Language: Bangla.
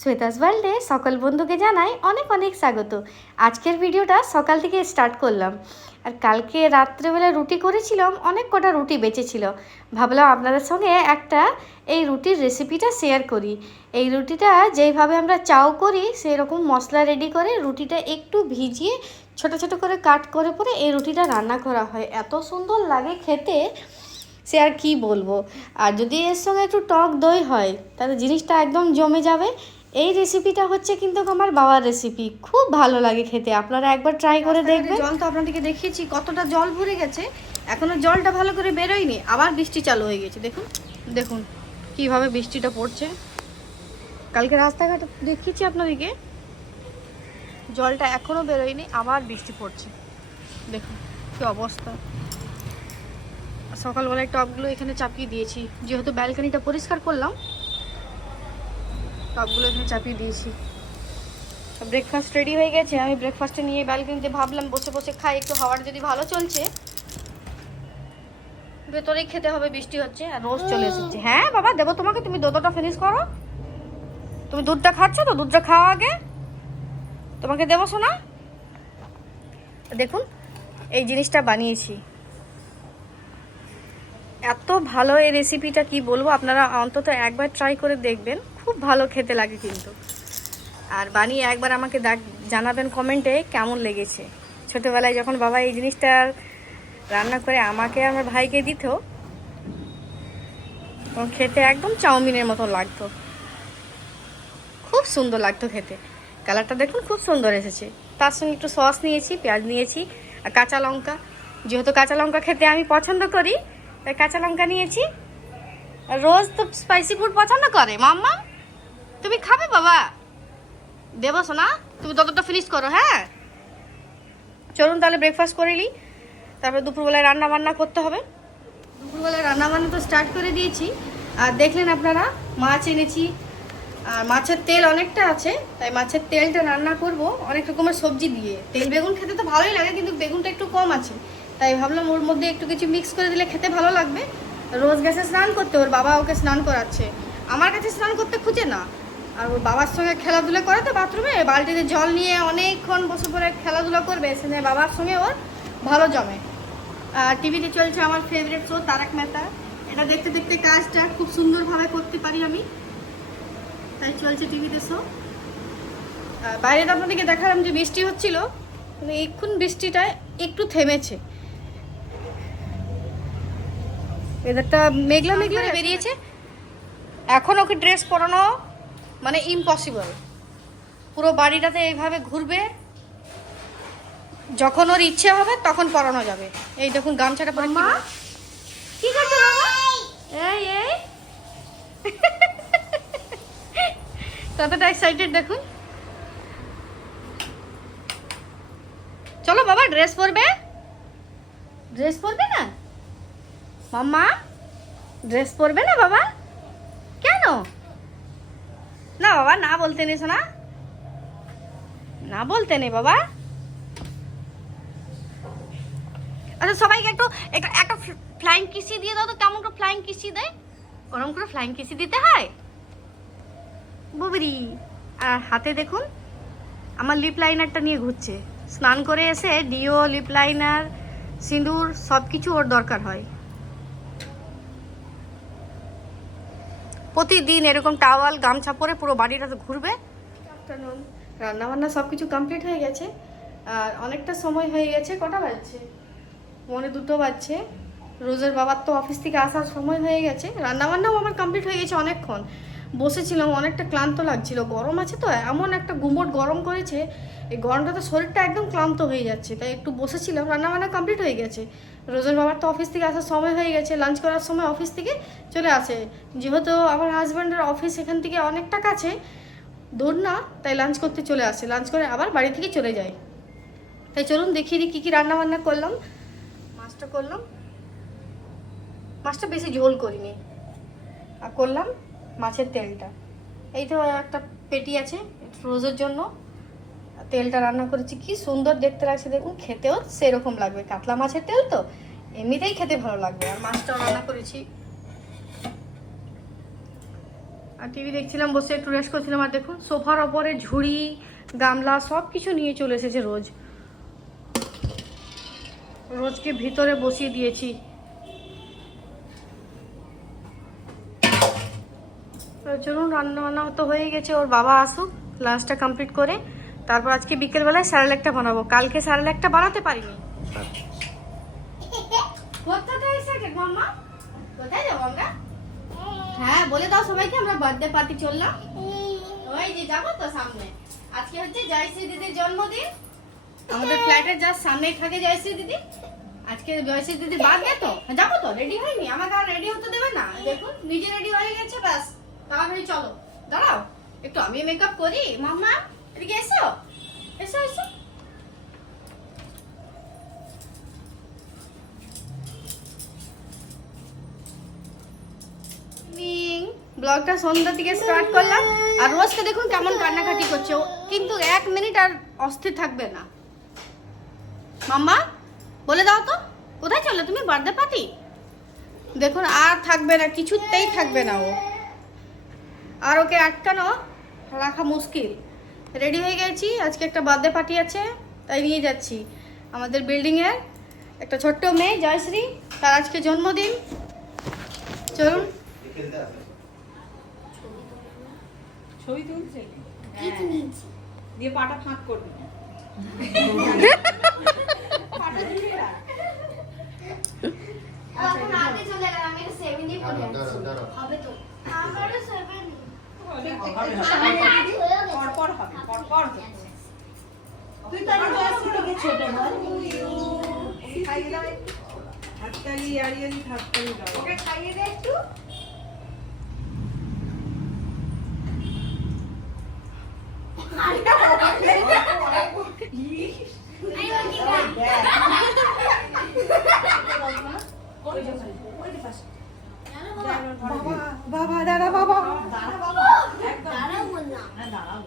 শ্বেতাস ওয়ার্ল্ডে সকল বন্ধুকে জানাই অনেক অনেক স্বাগত। আজকের ভিডিওটা সকাল থেকে স্টার্ট করলাম, আর কালকে রাত্রেবেলা রুটি করেছিলাম, অনেক কটা রুটি বেঁচেছিল। ভাবলাম আপনাদের সঙ্গে একটা এই রুটির রেসিপিটা শেয়ার করি। এই রুটিটা যেইভাবে আমরা চাও করি সেই রকম মশলা রেডি করে রুটিটা একটু ভিজিয়ে ছোট ছোট করে কাট করে পরে এই রুটিটা রান্না করা হয়। এত সুন্দর লাগে খেতে, সে আর কি বলবো। আর যদি এর সঙ্গে একটু টক দই হয় তাহলে জিনিসটা একদম জমে যাবে। এই রেসিপিটা হচ্ছে কিন্তু আমার বাবার রেসিপি, খুব ভালো লাগে খেতে। আপনারা একবার ট্রাই করে দেখবেন। জল তো আপনাদেরকে দেখিয়েছি কতটা জল ভরে গেছে, এখনো জলটা ভালো করে বেরোয়নি, আবার বৃষ্টি চালু হয়ে গেছে। দেখুন দেখুন কিভাবে বৃষ্টিটা পড়ছে। কালকে রাস্তাঘাট দেখিয়েছি আপনাদেরকে, জলটা এখনো বেরোয়নি, আবার বৃষ্টি পড়ছে। দেখুন কি অবস্থা। সকালবেলায় টবগুলো এখানে চাপিয়ে দিয়েছি, যেহেতু ব্যালকনিটা পরিষ্কার করলাম টবগুলো এখানে চাপিয়ে দিয়েছি। ব্রেকফাস্ট রেডি হয়ে গেছে, আমি ব্রেকফাস্টে নিয়ে ব্যালকনিতে ভাবলাম বসে বসে খাই, একটু হাওয়ার যদি ভালো চলছে। ভেতরেই খেতে হবে, বৃষ্টি হচ্ছে আর রোজ চলে এসেছে। হ্যাঁ বাবা দেবো তোমাকে, তুমি দুধটা ফিনিশ করো। তুমি দুধটা খাচ্ছ তো, দুধটা খাওয়া আগে, তোমাকে দেবো শোনা। দেখুন এই জিনিসটা বানিয়েছি, এত ভালো এই রেসিপিটা কি বলবো। আপনারা অন্তত একবার ট্রাই করে দেখবেন, খুব ভালো খেতে লাগে কিন্তু। আর বানিয়ে একবার আমাকে জানাবেন কমেন্টে কেমন লেগেছে। ছোটোবেলায় যখন বাবা এই জিনিসটা রান্না করে আমাকে আমার ভাইকে দিত, তখন খেতে একদম চাউমিনের মতো লাগতো, খুব সুন্দর লাগতো খেতে। কালারটা দেখুন খুব সুন্দর এসেছে। তার সঙ্গে একটু সস নিয়েছি, পেঁয়াজ নিয়েছি আর কাঁচা লঙ্কা। যেহেতু কাঁচা লঙ্কা খেতে আমি পছন্দ করি তাই কাঁচা লঙ্কা নিয়েছি। রোজ তো স্পাইসি ফুড পছন্দ করে। মাম্মা তুমি খাবে বাবা? দেবো শোনা, তুমি ততটা ফিনিশ করো। হ্যাঁ চলুন তাহলে ব্রেকফাস্ট করে নিই, তারপরে দুপুরবেলায় রান্না বান্না করতে হবে। দুপুরবেলায় রান্না বান্না তো স্টার্ট করে দিয়েছি। আর দেখলেন আপনারা মাছ এনেছি, আর মাছের তেল অনেকটা আছে, তাই মাছের তেলটা রান্না করব অনেক রকমের সবজি দিয়ে। তেল বেগুন খেতে তো ভালোই লাগে, কিন্তু বেগুনটা একটু কম আছে, তাই ভাবলাম ওর মধ্যে একটু কিছু মিক্স করে দিলে খেতে ভালো লাগবে। রোজ গেছে স্নান করতে, ওর বাবা ওকে স্নান করাচ্ছে, আমার কাছে স্নান করতে খুঁজে না। আর ওর বাবার সঙ্গে খেলাধুলা করে তো বাথরুমে, বালতিতে জল নিয়ে অনেকক্ষণ বসে পড়ে খেলাধুলা করবে, সেখানে বাবার সঙ্গে ওর ভালো জমে। আর টিভিতে চলছে আমার ফেভারিট শো তারক মেহতা, এটা দেখতে দেখতে কাজটা খুব সুন্দরভাবে করতে পারি আমি, তাই চলছে টিভিতে শো। বাইরে তো আপনাদেরকে দেখালাম যে বৃষ্টি হচ্ছিল, কিন্তু এখন বৃষ্টিটা একটু থেমেছে। ওয়েদারটা মেঘলা মেঘলা বেরিয়েছে। এখন ওকে ড্রেস পরানো মানে ইম্পসিবল। পুরো বাড়িটাতে এইভাবে ঘুরবে, যখন ওর ইচ্ছে হবে তখন পরানো যাবে। এই দেখুন গামছাটা পরে কি করছো বাবা? এই এই কতটা এক্সাইটেড দেখুন। চলো বাবা ড্রেস পরবে, ড্রেস পরবে না মাম্মা? ড্রেস পরবে না বাবা? কেন না বাবা? না বলতে নেই শোনা, না বলতে নেই বাবা। আচ্ছা সবাইকে একটু একটা একটা ফ্লাইং কিসি দিয়ে দাও তো। কেমন করে ফ্লাইং কিসি দেয়? ওরকম করে ফ্লাইং কিসি দিতে হয় বুবরি। আর হাতে দেখুন আমার লিপ লাইনারটা নিয়ে ঘুরছে। স্নান করে এসে ডিও, লিপ লাইনার, সিঁদুর সব কিছু ওর দরকার হয়। প্রতিদিন এরকম টাওয়াল গামছা পরে পুরো বাড়িটাতে ঘুরবে। আফটারনুন রান্নাবান্না সব কিছু কমপ্লিট হয়ে গেছে, আর অনেকটা সময় হয়ে গেছে। কটা বাজছে? 1:02 বাজছে। রোজের বাবার তো অফিস থেকে আসার সময় হয়ে গেছে। রান্নাবান্নাও আমার কমপ্লিট হয়ে গেছে। অনেকক্ষণ বসেছিলাম, অনেকটা ক্লান্ত লাগছিল, গরম আছে তো, এমন একটা গুমোট গরম করেছে, এই গরমটাতে শরীরটা একদম ক্লান্ত হয়ে যাচ্ছে, তাই একটু বসেছিলাম। রান্নাবান্না কমপ্লিট হয়ে গেছে। রোজের বাবার তো অফিস থেকে আসার সময় হয়ে গেছে, লাঞ্চ করার সময় অফিস থেকে চলে আসে। যেহেতু আমার হাজব্যান্ডের অফিস এখান থেকে অনেকটা কাছে, দূর না, তাই লাঞ্চ করতে চলে আসে, লাঞ্চ করে আবার বাড়ি থেকে চলে যায়। তাই চলুন দেখিয়ে দিই কী কী রান্নাবান্না করলাম। মাছটা করলাম, মাছটা বেশি ঝোল করিনি, আর করলাম মাছের তেলটা। এই তো একটা পেটি আছে রোজের জন্য, তেলটা রান্না করেছি, কি সুন্দর দেখতে লাগছে দেখুন। খেতেও সেরকম লাগবে, কাতলা মাছের তেল তো এমনিতেই খেতে ভালো লাগবে। আর মাছটাও রান্না করেছি। আর টিভি দেখছিলাম, বসে একটু রেস্ট করছিলাম। আর দেখুন সোফার ওপরে ঝুড়ি গামলা সব কিছু নিয়ে চলে এসেছে রোজকে ভিতরে বসিয়ে দিয়েছি। চলুন, রান্না বান্না তো হয়ে গেছে, ওর বাবা আসুক লাঞ্চটা কমপ্লিট করে, তারপর আজকে বিকেলবেলায় স্যারেলেকটা বানাবো। কালকে স্যারেলেকটা বানাতে পারিনি। কোথায় যাবো আমরা? হ্যাঁ বলে দাও সবাইকে, আমরা বার্থডে পার্টি চললাম। ওই যে যাবো তো সামনে। আজকে হচ্ছে জয়শ্রী দিদির জন্মদিন। আমাদের ফ্ল্যাটের যার সামনেই থাকে জয়শ্রী দিদি। আজকে জয়শ্রী দিদির বার্থডে তো যাবো তো। রেডি হয়নি, আমাকে আর রেডি হতে দেবে না। দেখুন নিজে রেডি হয়ে গেছে, ব্যাস তাড়াতাড়ি চলো। দাঁড়াও একটু আমি মেকআপ করি। মাম্মা এদিকে এসো, এসো এসো। ব্লগটা সন্ধ্যার দিকে স্টার্ট করলাম। আর রোজকে দেখুন কেমন কান্নাকাটি করছে, ও কিন্তু 1 মিনিট আর অস্থির থাকবে না। মাম্মা বলে দাও তো, কোথায় চলে তুমি? Birthday party. দেখুন আর থাকবে না, কিছুতেই থাকবে না ও। আর ওকে আটকানো রাখা মুশকিল। রেডি হয়ে গেছি, আজকে একটা বার্থডে পার্টি আছে, তাই নিয়ে যাচ্ছি। আমাদের বিল্ডিংয়ের একটা ছোট্ট মেয়ে জয়শ্রী, তার আজকে জন্মদিন। চলুন। ছবি তুলছে দিয়ে পাটা ফাঁক করবি পরপর হবে, পরপর তুই তাহলে ছোট খাইয়ে দাও, হাততালি আড়িয়ালি হাততালি দাও, ওকে খাইয়ে দে একটু। বাবা দাঁড়া, বাবা দাঁড়াও, বললাম দাঁড়াও।